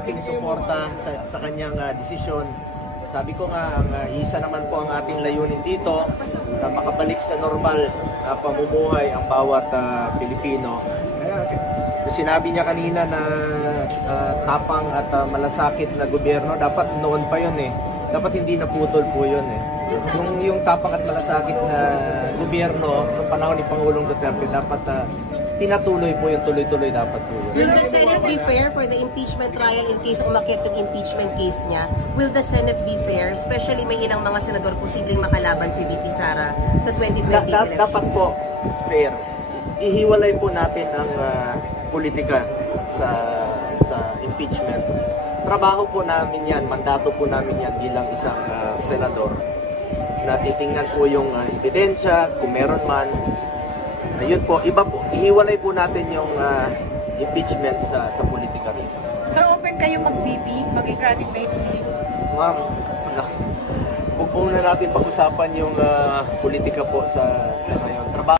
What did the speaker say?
aking suporta sa kanyang desisyon. Sabi ko nga, isa naman po ang ating layunin dito na makabalik sa normal na pamumuhay ang bawat Pilipino. Sinabi niya kanina na tapang at malasakit na gobyerno, dapat noon pa yun eh. Dapat hindi naputol po yun eh. Yung tapang at malasakit na gobyerno noong panahon ni Pangulong Duterte, dapat pinatuloy po yung tuloy-tuloy dapat po yun. Will the Senate be fair for the impeachment trial in case umakyat yung impeachment case niya? Will the Senate be fair? Especially may ilang mga senador posibleng makalaban si VP Sara sa 2020 elections. Dapat po fair. Ihiwalay po natin ang politika sa impeachment. Trabaho po namin yan, mandato po namin yan bilang isang senador. Na titingnan po yung ebidensya, kung meron man. Ayun po, iba po, ihiwalay po natin yung impeachment sa politika rin. Sir, open kayo mag-VP, mag-graduate leave? Ma'am, huwag po na natin pag-usapan yung politika po sa ngayon. Trabaho